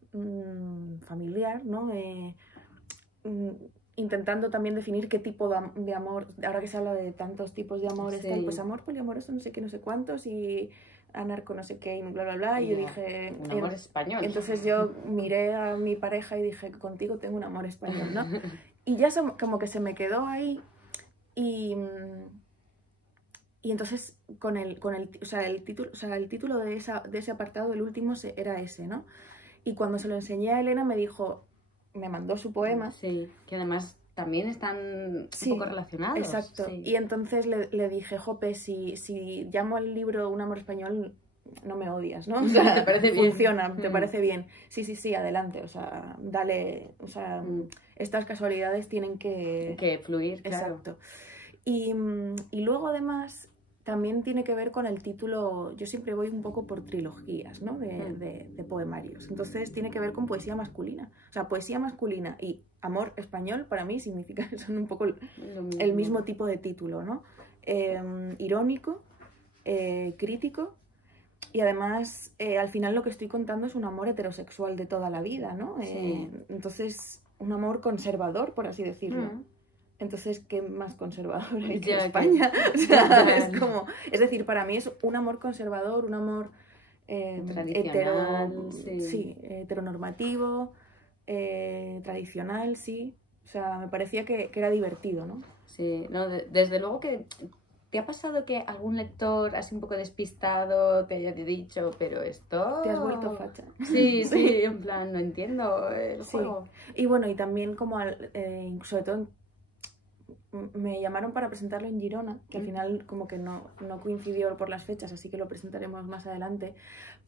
familiar, ¿no? Intentando también definir qué tipo de amor, ahora que se habla de tantos tipos de amores, Sí. tal, pues amor poliamoroso, no sé qué, no sé cuántos, y anarco no sé qué, y bla, bla, bla, y yo dije... Un amor español. Entonces yo miré a mi pareja y dije, contigo tengo un amor español, ¿no? Y ya como que se me quedó ahí, y entonces el título de ese apartado, el último, era ese, ¿no? Y cuando se lo enseñé a Elena me mandó su poema. Sí, que además también están Sí, un poco relacionados. Exacto. Sí. Y entonces le dije, jope, si llamo al libro Un amor español, no me odias, ¿no? O sea, ¿Te parece bien? funciona, ¿te parece bien? Sí, adelante, o sea, dale, o sea, estas casualidades tienen que fluir, claro. Exacto. Y luego además también tiene que ver con el título. Yo siempre voy un poco por trilogías, ¿no? de poemarios. Entonces tiene que ver con poesía masculina. O sea, poesía masculina y amor español para mí significa que son un poco el mismo tipo de título, ¿no? Irónico, crítico. Y además, al final lo que estoy contando es un amor heterosexual de toda la vida, ¿no? Sí. Entonces, un amor conservador, por así decirlo. Entonces, ¿qué más conservador hay que Ya, España? O sea, es decir, para mí es un amor conservador, un amor tradicional, heteronormativo, tradicional, sí. O sea, me parecía que era divertido, ¿no? Sí, no, desde luego que... ¿Te ha pasado que algún lector así un poco despistado te haya dicho, pero esto... Te has vuelto facha. Sí, en plan, no entiendo el juego. Y bueno, y también como, sobre todo, me llamaron para presentarlo en Girona, que al final como que no coincidió por las fechas, así que lo presentaremos más adelante.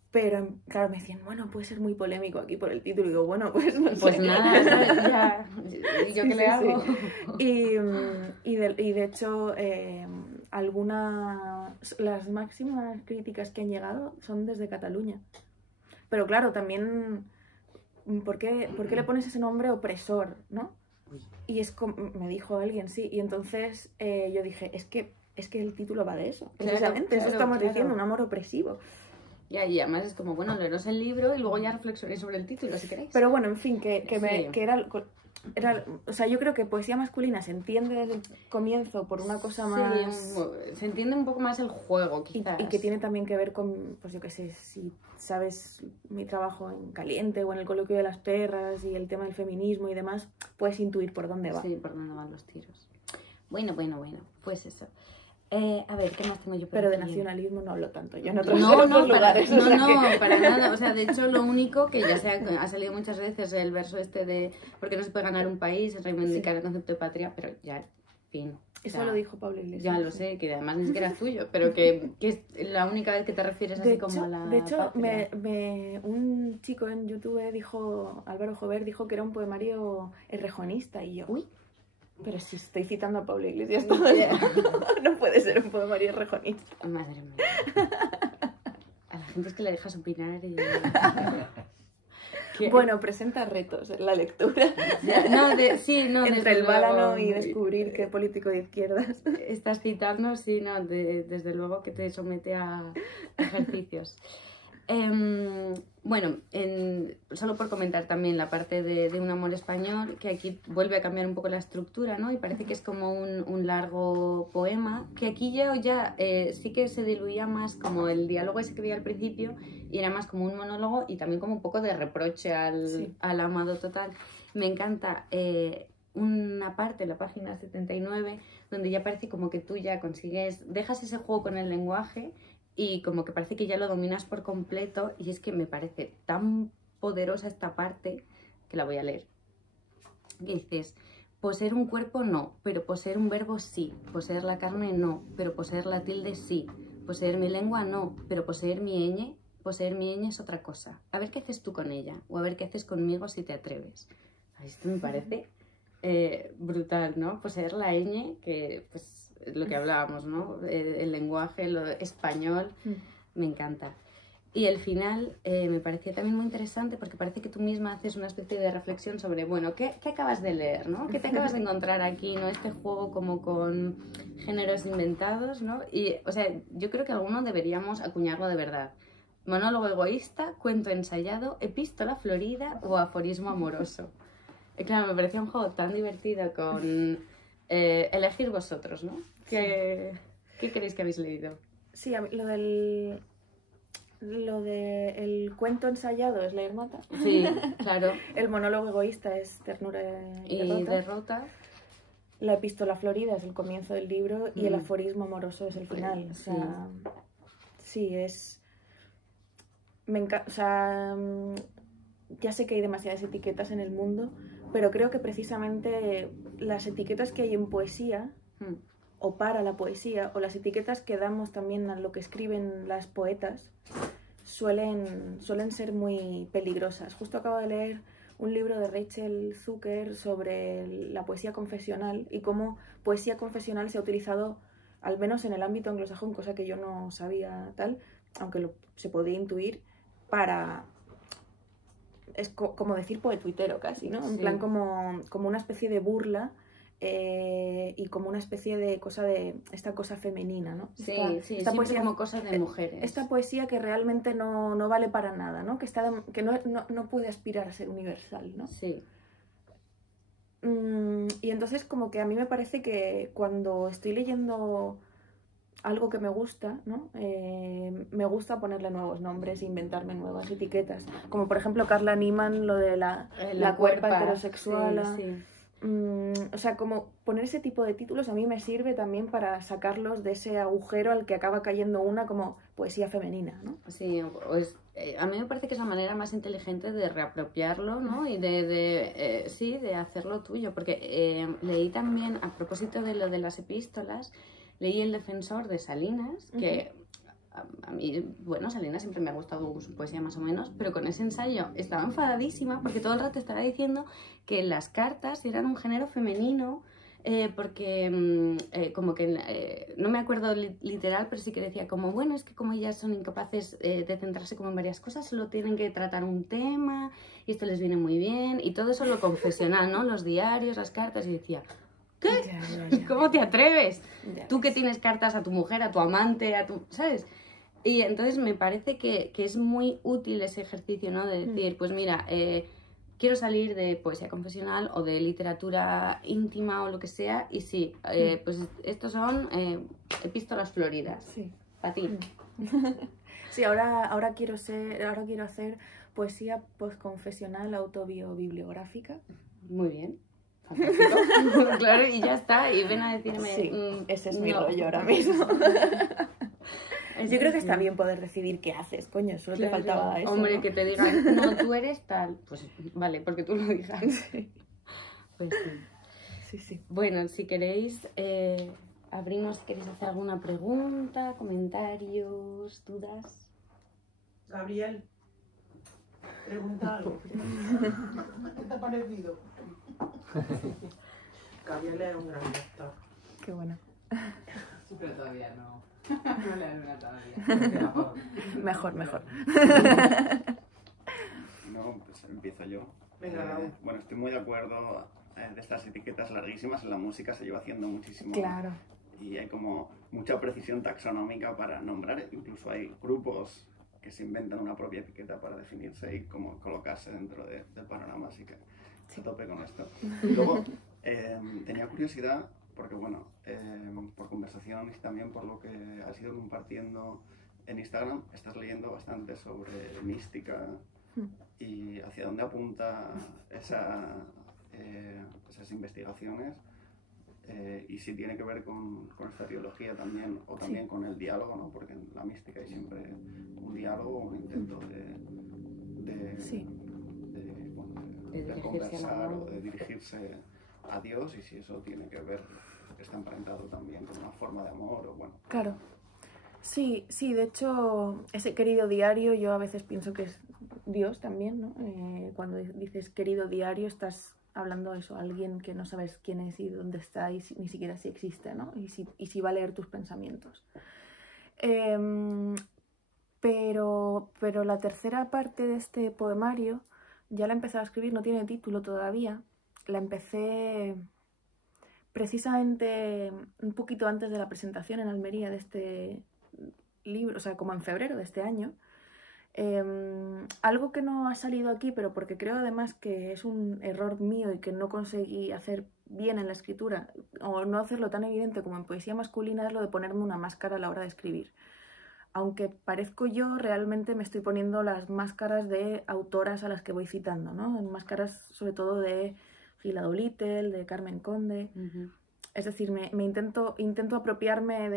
Pero, claro, me decían, bueno, puede ser muy polémico aquí por el título. Y digo, bueno, pues no sé. Pues nada, ya. ¿Y yo qué le hago? Y de hecho, las máximas críticas que han llegado son desde Cataluña. Pero claro, también, ¿por qué le pones ese nombre opresor, no? Y es como, me dijo alguien, sí. Y entonces yo dije, es que el título va de eso. Precisamente, eso estamos diciendo, un amor opresivo. Y además es como, bueno, leeros el libro y luego ya reflexionéis sobre el título, si queréis. Pero bueno, en fin, que era, o sea, yo creo que poesía masculina se entiende desde el comienzo por una cosa más... se entiende un poco más el juego, quizás. Y que tiene también que ver con, pues yo qué sé, si sabes mi trabajo en Caliente o en el Coloquio de las Perras y el tema del feminismo y demás, puedes intuir por dónde va. Sí, por dónde van los tiros. Bueno, pues eso. A ver, ¿qué más tengo yo por Pero aquí? de nacionalismo no hablo tanto yo en otros lugares. No, para nada. O sea, de hecho, lo único que ya ha salido muchas veces el verso este de ¿por qué no se puede ganar un país? Es reivindicar el concepto de patria, pero ya, fin. Eso lo dijo Pablo Iglesias. Ya lo sé, que además ni siquiera es tuyo, pero que es la única vez que te refieres así como a la De hecho, patria. un chico en YouTube dijo, Álvaro Jover, dijo que era un poemario errejonista y yo, uy, pero si estoy citando a Pablo Iglesias todo el no puede ser un poemario errejonista. Madre mía. A la gente es que le dejas opinar y... Bueno, presenta retos en la lectura. Entre el Bálano y descubrir qué político de izquierdas. Estás citando, desde luego que te somete a ejercicios. Bueno, solo por comentar también la parte de un amor español, que aquí vuelve a cambiar un poco la estructura, ¿no? Y parece que es como un largo poema, que aquí ya sí que se diluía más como el diálogo ese que veía al principio, y era más como un monólogo y también como un poco de reproche al amado total. Me encanta una parte, la página 79, donde ya parece como que tú ya dejas ese juego con el lenguaje y como que parece que ya lo dominas por completo, y es que me parece tan poderosa esta parte que la voy a leer. Y dices, poseer un cuerpo no, pero poseer un verbo sí, poseer la carne no, pero poseer la tilde sí, poseer mi lengua no, pero poseer mi ñ es otra cosa. A ver qué haces tú con ella, o a ver qué haces conmigo si te atreves. Esto me parece brutal, ¿no? Poseer la ñ, que pues lo que hablábamos, ¿no? El lenguaje, lo español, me encanta. Y el final me parecía también muy interesante porque parece que tú misma haces una especie de reflexión sobre, bueno, ¿qué acabas de leer, ¿no? ¿Qué te acabas de encontrar aquí, ¿no? Este juego como con géneros inventados, ¿no? Y, o sea, yo creo que algunos deberíamos acuñarlo de verdad. Monólogo egoísta, cuento ensayado, epístola florida o aforismo amoroso. Y claro, me parecía un juego tan divertido con elegir vosotros, ¿no? ¿Qué creéis que habéis leído? Sí, a mí lo de el cuento ensayado es leer mata. Sí, claro. El monólogo egoísta es ternura y derrota. La epístola florida es el comienzo del libro y el aforismo amoroso es el final. O sea, sí, es... Me encanta... O sea, ya sé que hay demasiadas etiquetas en el mundo, pero creo que precisamente las etiquetas que hay en poesía... o para la poesía, o las etiquetas que damos también a lo que escriben las poetas, suelen ser muy peligrosas. Justo acabo de leer un libro de Rachel Zucker sobre la poesía confesional y cómo poesía confesional se ha utilizado, al menos en el ámbito anglosajón, cosa que yo no sabía tal, aunque se podía intuir, para... Es como decir poetuitero casi, ¿no? En plan como una especie de burla. Y como una especie de esta cosa femenina, ¿no? Esta poesía como cosa de mujeres. Esta poesía que realmente no vale para nada, ¿no? Que no puede aspirar a ser universal, ¿no? Sí. Y entonces como que a mí me parece que cuando estoy leyendo algo que me gusta, ¿no? Me gusta ponerle nuevos nombres, inventarme nuevas etiquetas. Como por ejemplo Carla Niemann, lo de la cuerpa heterosexual. Sí. O sea, como poner ese tipo de títulos a mí me sirve también para sacarlos de ese agujero al que acaba cayendo una como poesía femenina, ¿no? Sí, pues a mí me parece que es la manera más inteligente de reapropiarlo, ¿no? Y de hacerlo tuyo, porque leí también, a propósito de lo de las epístolas, leí El defensor de Salinas, que... A mí, bueno, Salinas siempre me ha gustado su poesía más o menos, pero con ese ensayo estaba enfadadísima porque todo el rato estaba diciendo que las cartas eran un género femenino, porque como que, no me acuerdo literal, pero sí que decía como, bueno, es que como ellas son incapaces de centrarse como en varias cosas, solo tienen que tratar un tema y esto les viene muy bien, y todo eso lo confesional, ¿no? Los diarios, las cartas, y decía... ¿Qué? Ya. ¿Cómo te atreves? Ya. Tú que tienes cartas a tu mujer, a tu amante, ¿sabes? Y entonces me parece que es muy útil ese ejercicio, ¿no? De decir, pues mira, quiero salir de poesía confesional o de literatura íntima o lo que sea, y sí, pues estos son epístolas floridas. Sí. Para ti. Sí, ahora quiero hacer poesía postconfesional autobiográfica. Muy bien. Fantástico. Claro, y ya está, y ven a decirme... Sí, ese es mi rollo ahora mismo. Yo creo que está bien poder decidir qué haces, coño, solo te faltaba eso. Hombre, ¿no? que te digan, no, tú eres tal, pues vale, porque tú lo digas. Sí. Pues sí. Sí. Bueno, si queréis, abrimos, ¿queréis hacer alguna pregunta, comentarios, dudas? Gabriel, pregunta algo. ¿Qué te ha parecido? Gabriel es un gran lector. Qué bueno. Sí, pero todavía no. No le doy una todavía. Mejor. No, pues empiezo yo. Venga, bueno, estoy muy de acuerdo de estas etiquetas larguísimas. En la música se lleva haciendo muchísimo. Claro. Y hay como mucha precisión taxonómica para nombrar. Incluso hay grupos que se inventan una propia etiqueta para definirse y como colocarse dentro del panorama. Así que a tope con esto. Y luego tenía curiosidad, porque bueno, por conversación y también por lo que has ido compartiendo en Instagram, estás leyendo bastante sobre mística y hacia dónde apunta esas investigaciones, y si tiene que ver con esta teología también, o también con el diálogo, ¿no? Porque en la mística hay siempre un diálogo, un intento de conversar o de dirigirse a Dios, y si eso tiene que ver, está emparentado también con una forma de amor, o bueno. Claro. Sí, de hecho, ese querido diario yo a veces pienso que es Dios también, ¿no? Cuando dices querido diario estás hablando de eso, a alguien que no sabes quién es y dónde está y ni siquiera si existe, ¿no? Y si va a leer tus pensamientos. Pero la tercera parte de este poemario ya la he empezado a escribir, no tiene título todavía. La empecé precisamente un poquito antes de la presentación en Almería de este libro, o sea, como en febrero de este año. Algo que no ha salido aquí, pero porque creo además que es un error mío y que no conseguí hacer bien en la escritura, o no hacerlo tan evidente como en poesía masculina, es lo de ponerme una máscara a la hora de escribir. Aunque parezco yo, realmente me estoy poniendo las máscaras de autoras a las que voy citando, ¿no? Máscaras sobre todo de Gila Dolittle, de Carmen Conde. Es decir, me intento apropiarme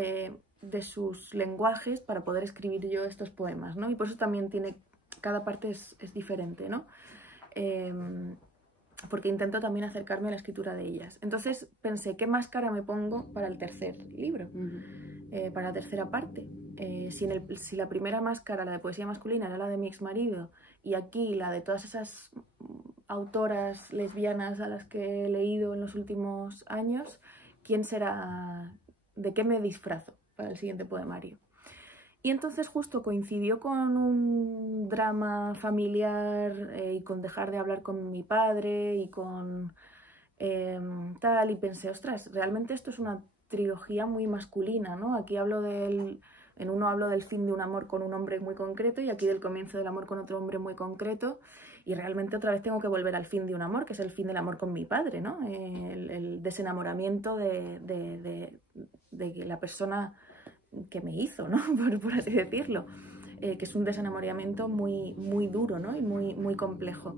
de sus lenguajes para poder escribir yo estos poemas, ¿no? Y por eso también cada parte es diferente, ¿no? Porque intento también acercarme a la escritura de ellas. Entonces pensé, ¿qué máscara me pongo para el tercer libro? Para la tercera parte. Si la primera máscara, la de poesía masculina, era la de mi exmarido, y aquí la de todas esas autoras lesbianas a las que he leído en los últimos años, ¿quién será? ¿De qué me disfrazo para el siguiente poemario? Y entonces justo coincidió con un drama familiar y con dejar de hablar con mi padre y con tal, y pensé, ostras, realmente esto es una trilogía muy masculina, ¿no? Aquí en uno hablo del fin de un amor con un hombre muy concreto y aquí del comienzo del amor con otro hombre muy concreto, y realmente otra vez tengo que volver al fin de un amor, que es el fin del amor con mi padre, ¿no? El desenamoramiento de la persona que me hizo, ¿no? por así decirlo, que es un desenamoramiento muy, muy duro, ¿no? Y muy, muy complejo.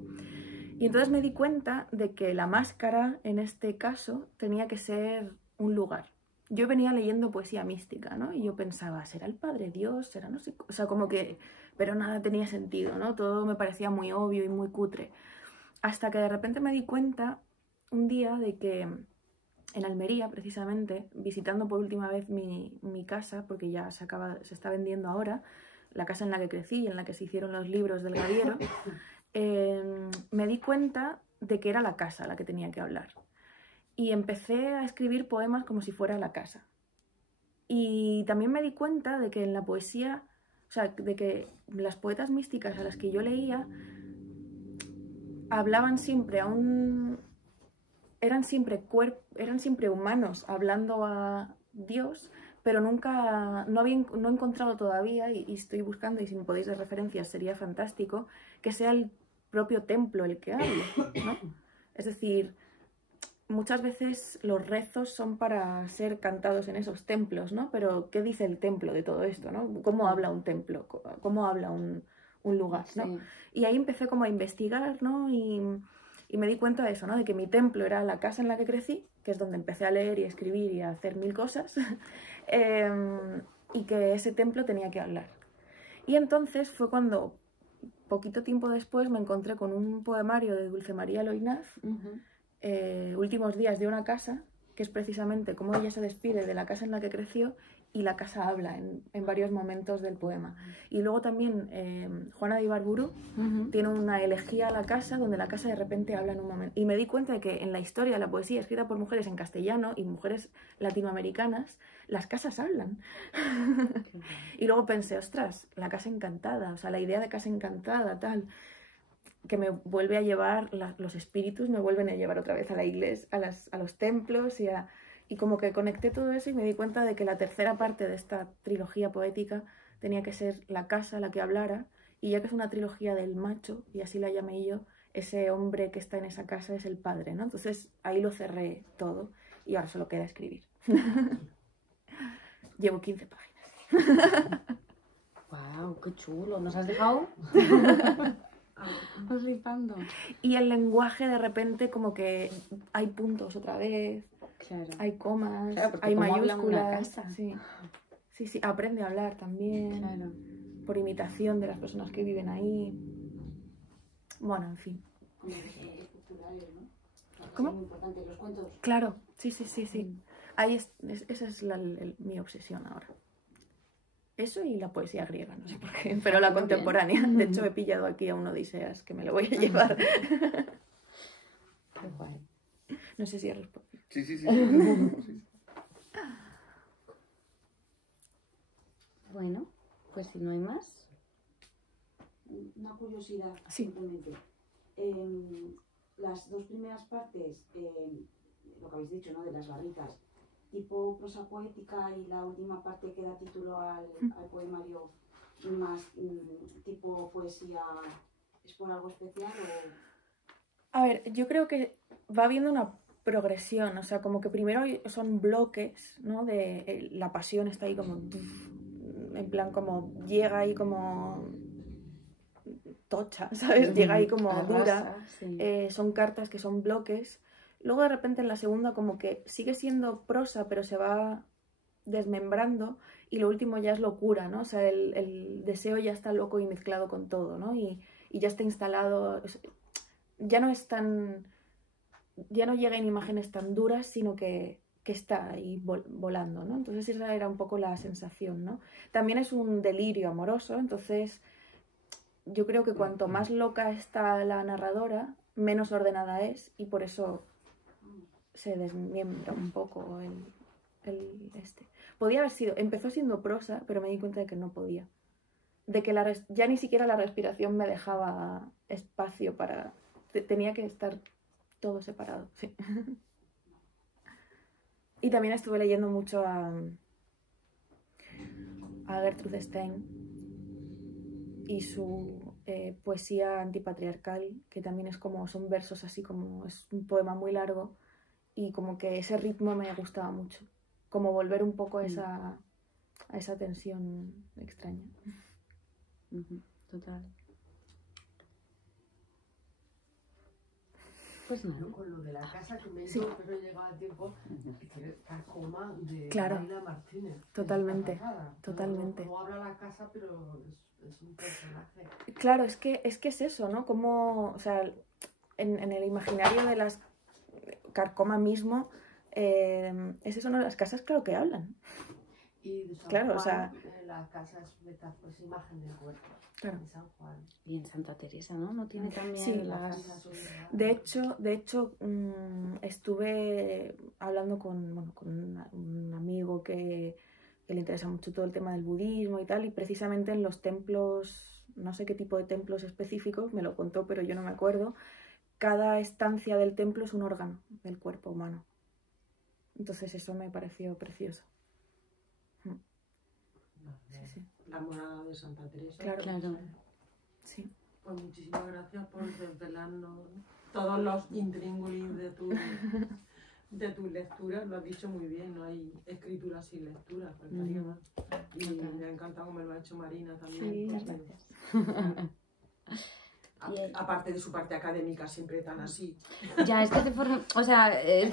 Y entonces me di cuenta de que la máscara, en este caso, tenía que ser un lugar. Yo venía leyendo poesía mística, ¿no? Y yo pensaba, ¿será el Padre Dios? ¿Será no sé? O sea, como que... Pero nada tenía sentido, ¿no? Todo me parecía muy obvio y muy cutre. Hasta que de repente me di cuenta un día de que en Almería, precisamente, visitando por última vez mi casa, porque ya se está vendiendo ahora, la casa en la que crecí y en la que se hicieron los libros del Gaviero, me di cuenta de que era la casa la que tenía que hablar. Y empecé a escribir poemas como si fuera la casa. Y también me di cuenta de que en la poesía, o sea, de que las poetas místicas a las que yo leía hablaban siempre eran siempre humanos hablando a Dios, pero nunca, no he encontrado todavía, y estoy buscando, y si me podéis dar referencias sería fantástico, que sea el propio templo el que hable, ¿no? Es decir, muchas veces los rezos son para ser cantados en esos templos, ¿no? Pero ¿qué dice el templo de todo esto, ¿no? ¿Cómo habla un templo? ¿Cómo habla un lugar, ¿no? Sí. Y ahí empecé como a investigar, ¿no? Y me di cuenta de eso, ¿no? De que mi templo era la casa en la que crecí, que es donde empecé a leer y a escribir y a hacer mil cosas, y que ese templo tenía que hablar. Y entonces fue cuando, poquito tiempo después, me encontré con un poemario de Dulce María Loynaz, Últimos días de una casa, que es precisamente cómo ella se despide de la casa en la que creció, y la casa habla en varios momentos del poema. Y luego también Juana de Ibarburu tiene una elegía a la casa, donde la casa de repente habla en un momento. Y me di cuenta de que en la historia de la poesía escrita por mujeres en castellano y mujeres latinoamericanas, las casas hablan. Y luego pensé, ostras, la casa encantada, o sea, la idea de casa encantada, tal, que me vuelve a llevar, los espíritus me vuelven a llevar otra vez a la iglesia, a los templos, y como que conecté todo eso y me di cuenta de que la tercera parte de esta trilogía poética tenía que ser la casa la que hablara, y ya que es una trilogía del macho, y así la llamé yo, ese hombre que está en esa casa es el padre, ¿no? Entonces ahí lo cerré todo y ahora solo queda escribir. Llevo 15 páginas. ¡Wow! ¡Qué chulo! ¿Nos has dejado? Flipando. Y el lenguaje de repente como que hay puntos otra vez, claro. Hay comas, claro, hay mayúsculas. Sí. Sí, aprende a hablar también, claro. Por imitación de las personas que viven ahí. Bueno, en fin. Culturales, ¿no? ¿Cómo? Es muy importante, los cuentos. Claro, sí. Ahí esa es mi obsesión ahora. Eso y la poesía griega, no sé por qué, pero la contemporánea. De hecho, he pillado aquí a un Odiseas que me lo voy a llevar. Qué guay. No sé si he respondido. Sí, sí, sí. Sí. Bueno, pues si no hay más. Una curiosidad, Sí. simplemente. Las dos primeras partes, lo que habéis dicho, ¿no? De las barritas, tipo prosa poética, y la última parte que da título al poemario más tipo poesía, ¿es por algo especial o...? A ver, yo creo que va habiendo una progresión, o sea, como que primero son bloques, ¿no? La pasión está ahí como... En plan, como llega ahí como... tocha, ¿sabes? Llega ahí como dura. Arrasa, sí. Son cartas que son bloques. Luego de repente en la segunda como que sigue siendo prosa, pero se va desmembrando, y lo último ya es locura, ¿no? O sea, el deseo ya está loco y mezclado con todo, ¿no? Y ya está instalado, ya no es tan... ya no llega en imágenes tan duras, sino que está ahí volando, ¿no? Entonces esa era un poco la sensación, ¿no? También es un delirio amoroso, entonces yo creo que cuanto más loca está la narradora, menos ordenada es, y por eso se desmiembra un poco este. Podía haber sido, empezó siendo prosa, pero me di cuenta de que no podía. De que ya ni siquiera la respiración me dejaba espacio para... Tenía que estar todo separado, sí. Y también estuve leyendo mucho a Gertrude Stein y su poesía antipatriarcal, que también es como, son versos así como, es un poema muy largo, y como que ese ritmo me gustaba mucho, como volver un poco a esa tensión extraña. Total. Pues nada. Con lo de la casa que me Sí. hizo, pero llegaba a tiempo, que tiene Carcoma de Claro. Laila Martínez. Totalmente, Está pasada. totalmente. No habla la casa, pero es un personaje. Claro, es que es eso, ¿no? Como, o sea, en el imaginario de las Carcoma mismo, es eso, ¿no? Las casas, claro que hablan. Y de San Claro, Juan, o sea... la casa es imagen del cuerpo. Claro. En San Juan. Y en Santa Teresa, ¿no? ¿No tiene también Sí. las... De hecho, estuve hablando con un amigo que le interesa mucho todo el tema del budismo y tal, y precisamente en los templos, no sé qué tipo de templos específicos, me lo contó, pero yo no me acuerdo, cada estancia del templo es un órgano del cuerpo humano. Entonces eso me pareció precioso. Sí, sí. La morada de Santa Teresa. Claro. Claro. Sí. Pues muchísimas gracias por desvelarnos. Todos los intríngulis de tus lecturas, lo has dicho muy bien, no hay escritura sin lectura, faltaría más. Y me ha encantado como lo ha hecho Marina también. Sí, porque, gracias. aparte de su parte académica, siempre tan así. Ya, es que es de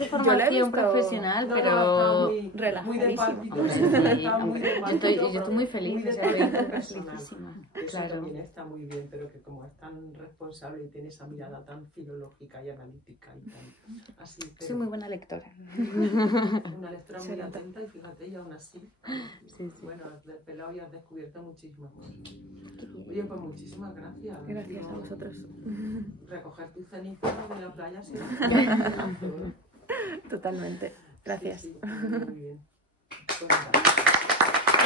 formación profesional, No, pero... está muy relajadísima. de pálpito. Hombre, sí, Está muy de yo pálpito, estoy muy feliz, muy de o sea, estoy pálpito personal. felicísima. Eso Claro. también está muy bien, pero que como es tan responsable y tiene esa mirada tan filológica y analítica y tan así. Soy Pero muy buena lectora. una lectura muy atenta, y fíjate, y aún así, Sí. bueno, has desvelado y has descubierto muchísimas cosas. Qué bien. Oye, pues muchísimas gracias. Gracias a No, vosotros. recoger tus cenizas de la playa sí. Totalmente. Gracias. Sí, sí, muy bien. Pues nada.